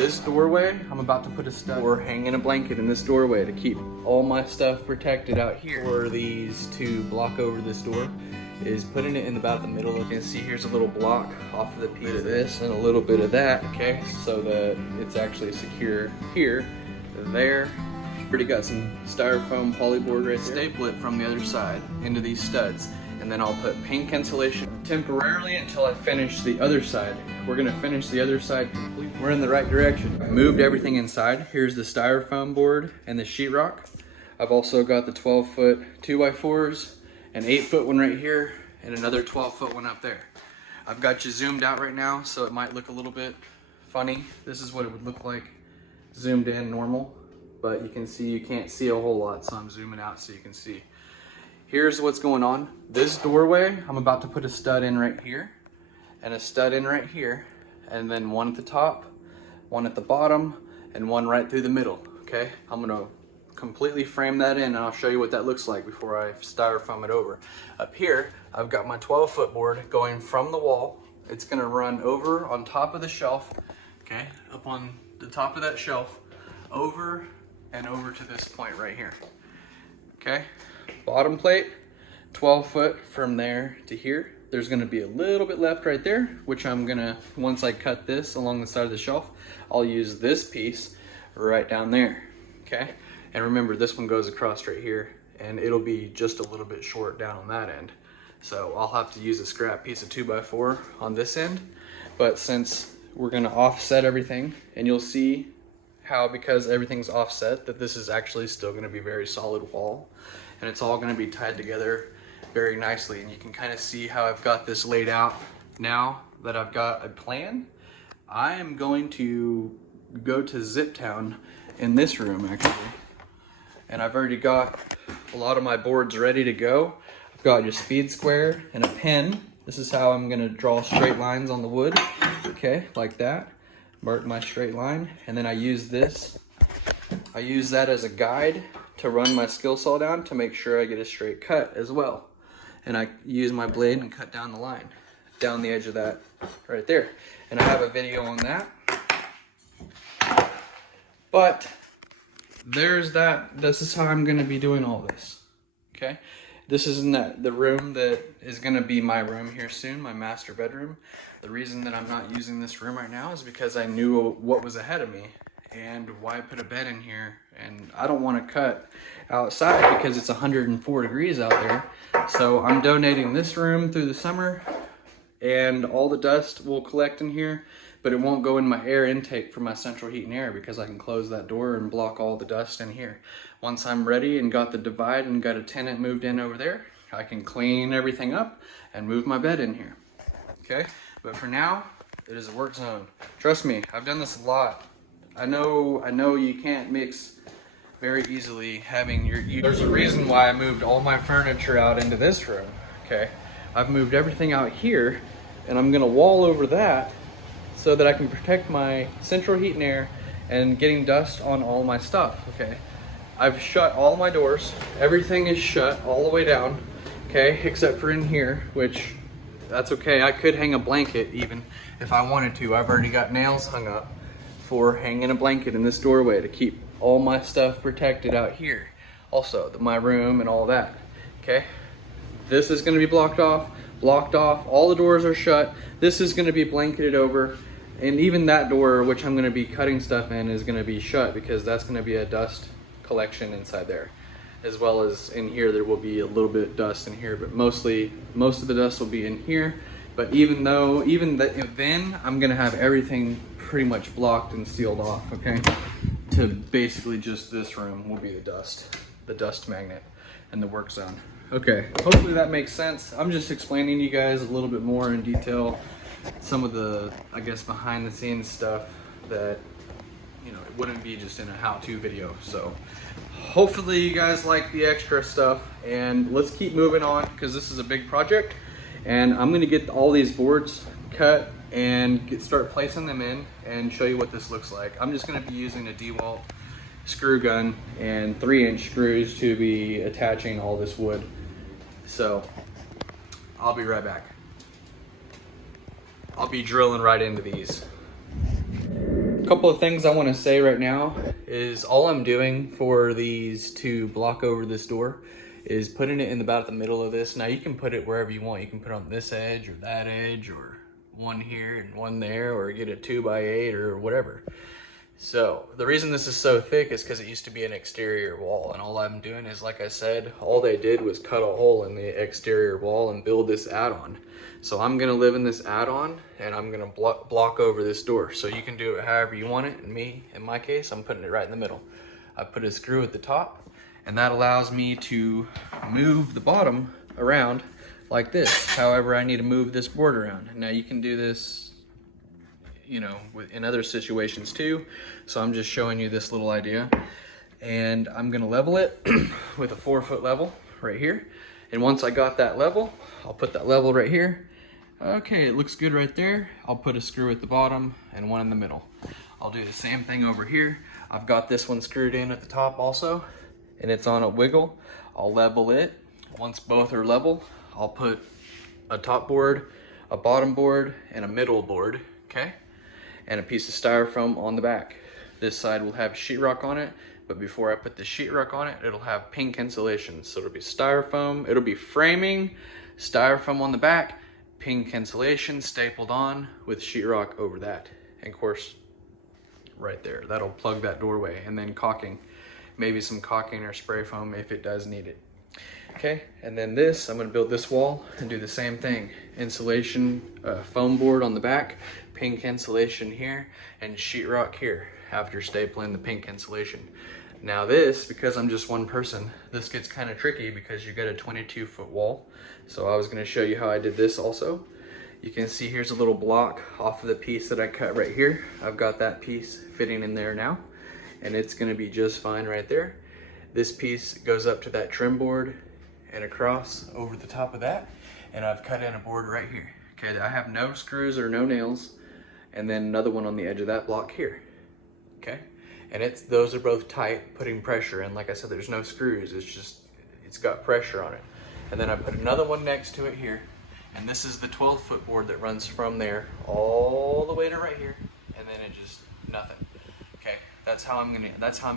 this doorway, I'm about to put a stud or hanging a blanket in this doorway to keep all my stuff protected out here. For these to block over this door is putting it in about the middle. You can see here's a little block off of the piece of this and a little bit of that, okay? So that it's actually secure here, there. Already got some styrofoam polyboard right there. Staple it from the other side into these studs. And then I'll put paint cancellation temporarily until I finish the other side. We're gonna finish the other side completely. We're in the right direction. Moved everything inside. Here's the styrofoam board and the sheetrock. I've also got the 12-foot 2x4s, an 8-foot one right here, and another 12-foot one up there. I've got you zoomed out right now, so it might look a little bit funny. This is what it would look like zoomed in normal, but you can see you can't see a whole lot, so I'm zooming out so you can see. Here's what's going on. This doorway, I'm about to put a stud in right here and a stud in right here, and then one at the top, one at the bottom, and one right through the middle, okay? I'm gonna completely frame that in and I'll show you what that looks like before I styrofoam it over. Up here, I've got my 12-foot board going from the wall. It's gonna run over on top of the shelf, okay? Up on the top of that shelf, over and over to this point right here, okay? Bottom plate, 12 foot from there to here. There's gonna be a little bit left right there, which I'm gonna, once I cut this along the side of the shelf, I'll use this piece right down there, okay? And remember, this one goes across right here, and it'll be just a little bit short down on that end. So I'll have to use a scrap piece of 2x4 on this end, but since we're gonna offset everything, and you'll see how, because everything's offset, that this is actually still gonna be very solid wall, and it's all gonna be tied together very nicely. And you can kind of see how I've got this laid out now that I've got a plan. I am going to go to Zip Town in this room actually. And I've already got a lot of my boards ready to go. I've got your speed square and a pen. This is how I'm gonna draw straight lines on the wood. Okay, like that. Mark my straight line. And then I use this. I use that as a guide to run my skill saw down to make sure I get a straight cut as well. And I use my blade and cut down the line, down the edge of that right there. And I have a video on that. But there's that. This is how I'm gonna be doing all this, okay? This isn't the room that is gonna be my room here soon, my master bedroom. The reason that I'm not using this room right now is because I knew what was ahead of me and why put a bed in here. And I don't want to cut outside because it's 104 degrees out there. So I'm donating this room through the summer, and all the dust will collect in here, but it won't go in my air intake for my central heat and air because I can close that door and block all the dust in here. Once I'm ready and got the divide and got a tenant moved in over there, I can clean everything up and move my bed in here, okay? But for now, it is a work zone. Trust me, I've done this a lot. I know you can't mix very easily having there's a reason why I moved all my furniture out into this room, okay? I've moved everything out here, and I'm gonna wall over that so that I can protect my central heat and air and getting dust on all my stuff, okay? I've shut all my doors. Everything is shut all the way down, okay? Except for in here, which that's okay. I could hang a blanket even if I wanted to. I've already got nails hung up for hanging a blanket in this doorway to keep all my stuff protected out here. Also, my room and all that, okay? This is gonna be blocked off, all the doors are shut. This is gonna be blanketed over, and even that door, which I'm gonna be cutting stuff in, is gonna be shut because that's gonna be a dust collection inside there. As well as in here, there will be a little bit of dust in here, but most of the dust will be in here. But even then, I'm gonna have everything pretty much blocked and sealed off, okay? To basically just this room will be the dust magnet and the work zone. Okay, hopefully that makes sense. I'm just explaining to you guys a little bit more in detail some of the, I guess, behind the scenes stuff that, you know, it wouldn't be just in a how-to video. So hopefully you guys like the extra stuff, and let's keep moving on because this is a big project, and I'm gonna get all these boards cut and start placing them in and show you what this looks like. I'm just gonna be using a DeWalt screw gun and 3-inch screws to be attaching all this wood. So I'll be right back. I'll be drilling right into these. couple of things I want to say right now is all I'm doing for these to block over this door is putting it in about the middle of this. Now you can put it wherever you want. You can put it on this edge or that edge, or one here and one there, or get a 2x8 or whatever. So the reason this is so thick is because it used to be an exterior wall, and all I'm doing is, like I said, all they did was cut a hole in the exterior wall and build this add-on. So I'm gonna live in this add-on, and I'm gonna block over this door. So you can do it however you want it. And me, in my case, I'm putting it right in the middle. I put a screw at the top, and that allows me to move the bottom around like this. However, I need to move this board around. Now you can do this, you know, in other situations too. So I'm just showing you this little idea. And I'm gonna level it with a 4-foot level right here. And once I got that level, I'll put that level right here. Okay, it looks good right there. I'll put a screw at the bottom and one in the middle. I'll do the same thing over here. I've got this one screwed in at the top also, and it's on a wiggle. I'll level it. Once both are level, I'll put a top board, a bottom board, and a middle board, okay? And a piece of styrofoam on the back. This side will have sheetrock on it, but before I put the sheetrock on it, it'll have pink insulation. So it'll be styrofoam, it'll be framing, styrofoam on the back, pink insulation stapled on with sheetrock over that. And of course, right there, that'll plug that doorway. And then caulking, maybe some caulking or spray foam if it does need it. Okay, and then this, I'm gonna build this wall and do the same thing. Insulation, foam board on the back, pink insulation here, and sheetrock here after stapling the pink insulation. Now this, because I'm just one person, this gets kind of tricky because you got a 22-foot wall. So I was gonna show you how I did this also. You can see here's a little block off of the piece that I cut right here. I've got that piece fitting in there now, and it's gonna be just fine right there. This piece goes up to that trim board and across over the top of that, and I've cut in a board right here. Okay, I have no screws or no nails, and then another one on the edge of that block here. Okay, and those are both tight, putting pressure in. Like I said, there's no screws, it's got pressure on it. And then I put another one next to it here, and this is the 12-foot board that runs from there all the way to right here, and then it just nothing. Okay, that's how I'm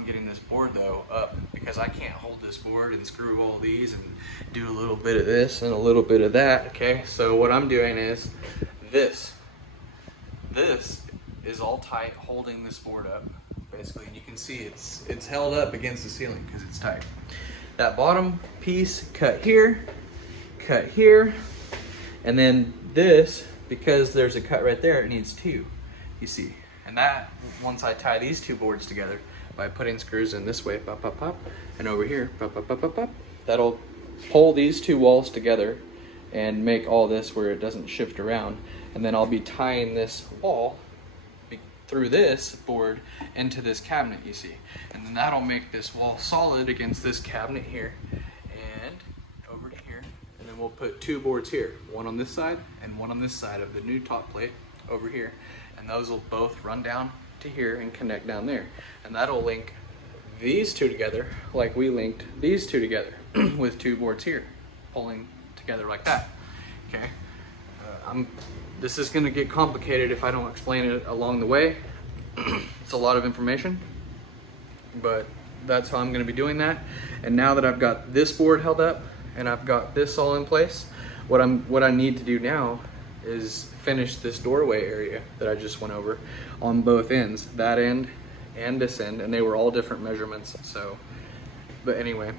getting this board though up, because I can't hold this board and screw all these and do a little bit of this and a little bit of that. Okay, so what I'm doing is this is all tight, holding this board up basically, and you can see it's held up against the ceiling because it's tight. That bottom piece cut here, and then this, because there's a cut right there, it needs two, you see. And that, once I tie these two boards together by putting screws in this way, pop, pop, pop, and over here, pop, pop, pop, pop, pop, that'll pull these two walls together and make all this where it doesn't shift around. And then I'll be tying this wall through this board into this cabinet, you see. And then that'll make this wall solid against this cabinet here and over here. And then we'll put two boards here, one on this side and one on this side of the new top plate over here. And those will both run down to here and connect down there. And that'll link these two together like we linked these two together with two boards here, pulling together like that, okay? This is gonna get complicated if I don't explain it along the way. It's a lot of information, but that's how I'm gonna be doing that. And now that I've got this board held up and I've got this all in place, what I need to do now is finish this doorway area that I just went over on both ends, that end and this end, and they were all different measurements. So, but anyway,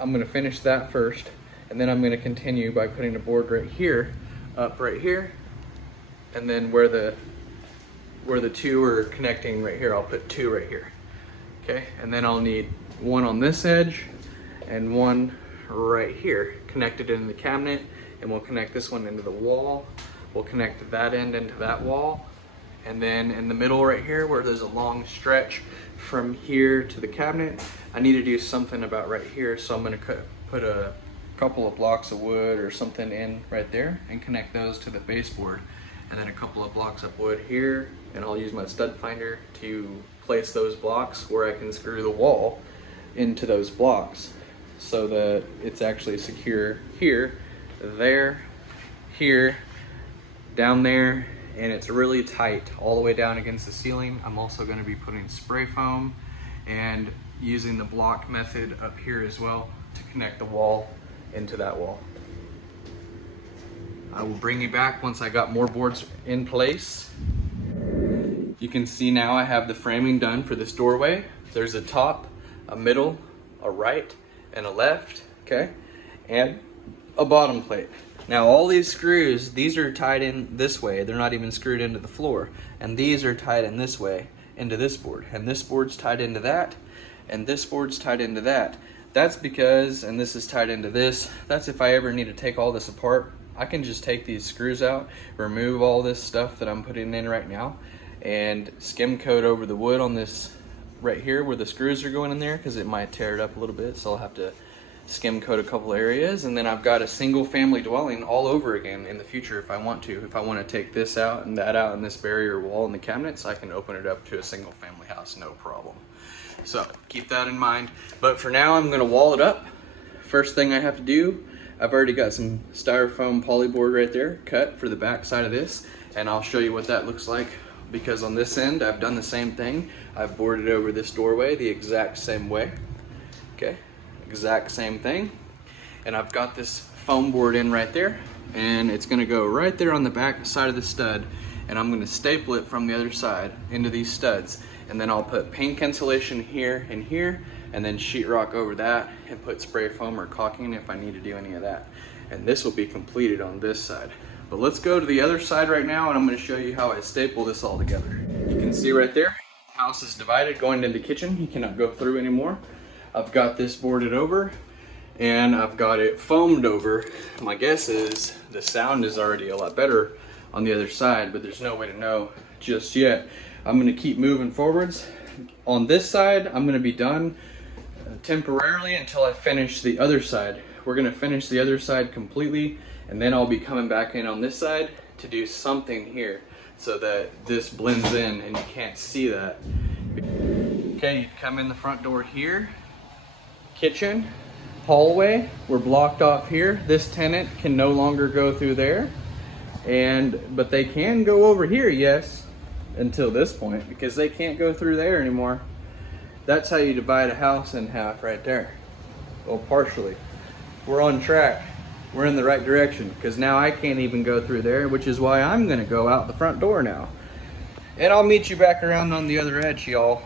I'm gonna finish that first, and then I'm gonna continue by putting a board right here, up right here, and then where the two are connecting right here, I'll put two right here. Okay, and then I'll need one on this edge and one right here connected in the cabinet, and we'll connect this one into the wall. We'll connect that end into that wall, and then in the middle right here where there's a long stretch from here to the cabinet, I need to do something about right here, so I'm gonna put a couple of blocks of wood or something in right there and connect those to the baseboard, and then a couple of blocks of wood here, and I'll use my stud finder to place those blocks where I can screw the wall into those blocks so that it's actually secure here, there, here, down there, and it's really tight all the way down against the ceiling. I'm also going to be putting spray foam and using the block method up here as well to connect the wall into that wall. I will bring you back once I got more boards in place. You can see now I have the framing done for this doorway. There's a top, a middle, a right, and a left, okay? And a bottom plate. Now all these screws, these are tied in this way. They're not even screwed into the floor. And these are tied in this way into this board. And this board's tied into that, and this board's tied into that. That's because, and this is tied into this, that's if I ever need to take all this apart, I can just take these screws out, remove all this stuff that I'm putting in right now, and skim coat over the wood on this right here where the screws are going in there, because it might tear it up a little bit, so I'll have to skim coat a couple areas, and then I've got a single family dwelling all over again in the future if I want to. If I want to take this out and that out and this barrier wall and the cabinets, I can open it up to a single family house, no problem. So keep that in mind. But for now, I'm going to wall it up. First thing I have to do, I've already got some styrofoam polyboard right there cut for the back side of this, and I'll show you what that looks like, because on this end I've done the same thing. I've boarded over this doorway the exact same way. Okay, exact same thing. And I've got this foam board in right there, and it's going to go right there on the back side of the stud, and I'm going to staple it from the other side into these studs, and then I'll put paint cancellation here and here, and then sheetrock over that, and put spray foam or caulking if I need to do any of that. And this will be completed on this side. But let's go to the other side right now, and I'm going to show you how I staple this all together. You can see right there, house is divided going into the kitchen. You cannot go through anymore. I've got this boarded over, and I've got it foamed over. My guess is the sound is already a lot better on the other side, but there's no way to know just yet. I'm going to keep moving forwards. On this side, I'm going to be done temporarily until I finish the other side. We're going to finish the other side completely, and then I'll be coming back in on this side to do something here so that this blends in and you can't see that. Okay, you come in the front door here, kitchen, hallway, we're blocked off here. This tenant can no longer go through there, but they can go over here, yes, until this point, because they can't go through there anymore. That's how you divide a house in half right there. Well, partially. We're on track. We're in the right direction, because now I can't even go through there, which is why I'm gonna go out the front door now. And I'll meet you back around on the other edge, y'all.